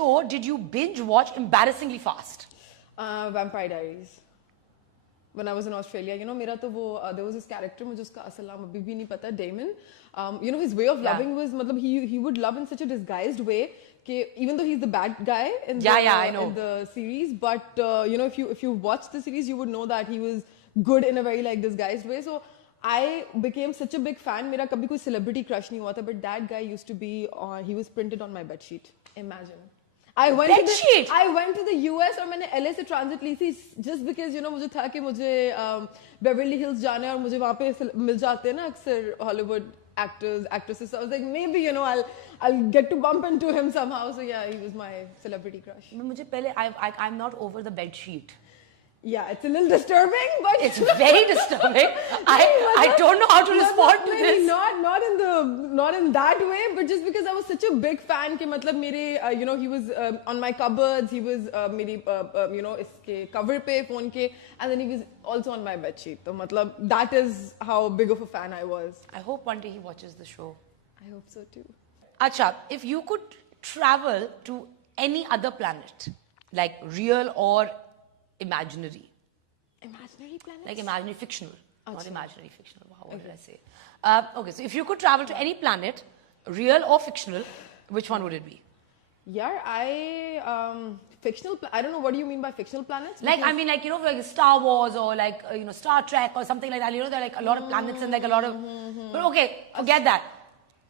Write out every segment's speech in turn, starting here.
show did you binge watch embarrassingly fast? Vampire Diaries. When I was in Australia, you know, मेरा तो वो there was this character मुझे उसका असल नाम अभी भी नहीं पता, Damon. You know, his way of loving was मतलब he would love in such a disguised way. Even though he's the bad guy in the series, but you know, if you watch the series, you would know that he was good in a very like disguised way. So I became such a big fan. मेरा कभी कोई celebrity crush नहीं हुआ था, but that guy used to be he was printed on my bed sheet. Imagine. I went to the US और मैंने LA से transit ली थी just because you know मुझे था कि मुझे Beverly Hills जाना है और मुझे वहाँ पे मिल जाते हैं ना अक्सर Hollywood actors, actresses. So I was like, maybe you know I'll get to bump into him somehow. So yeah, he was my celebrity crush. मुझे पहले I'm not over the bed sheet. Yeah, it's a little disturbing, but it's very disturbing. I don't know how to respond to this. Not in that way, but just because I was such a big fan कि मतलब मेरे you know he was on my cupboards, he was मेरी you know इसके cover पे phone के, and then he was also on my bed sheet. तो मतलब that is how big of a fan I was. I hope one day he watches the show. I hope so too. Acha, if you could travel to any other planet, like real or imaginary planets? Like imaginary fictional, not imaginary fictional. Wow, what did I say? Okay, so if you could travel to any planet, real or fictional, which one would it be? Yeah, fictional. I don't know, what do you mean by fictional planets? Like, I mean, like, you know, like Star Wars or like, you know, Star Trek or something like that. You know, there are like a lot of planets and like a lot of. But okay, forget that.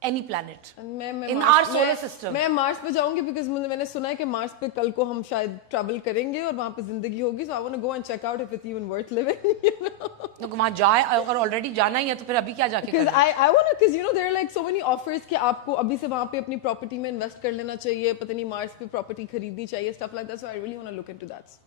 Any planet in our solar system. मैं Mars पे जाऊंगी because मैंने सुना है कि Mars पे कल को हम शायद travel करेंगे और वहाँ पे जिंदगी होगी. So I want to go and check out if it's even worth living. You know? तो वहाँ जाए अगर already जाना ही है तो फिर अभी क्या जाके करना? Because I want to, because you know there are like so many offers कि आपको अभी से वहाँ पे अपनी property में invest कर लेना चाहिए, पता नहीं मार्स पे property खरीदनी चाहिए, stuff like that. So I really want to look into that.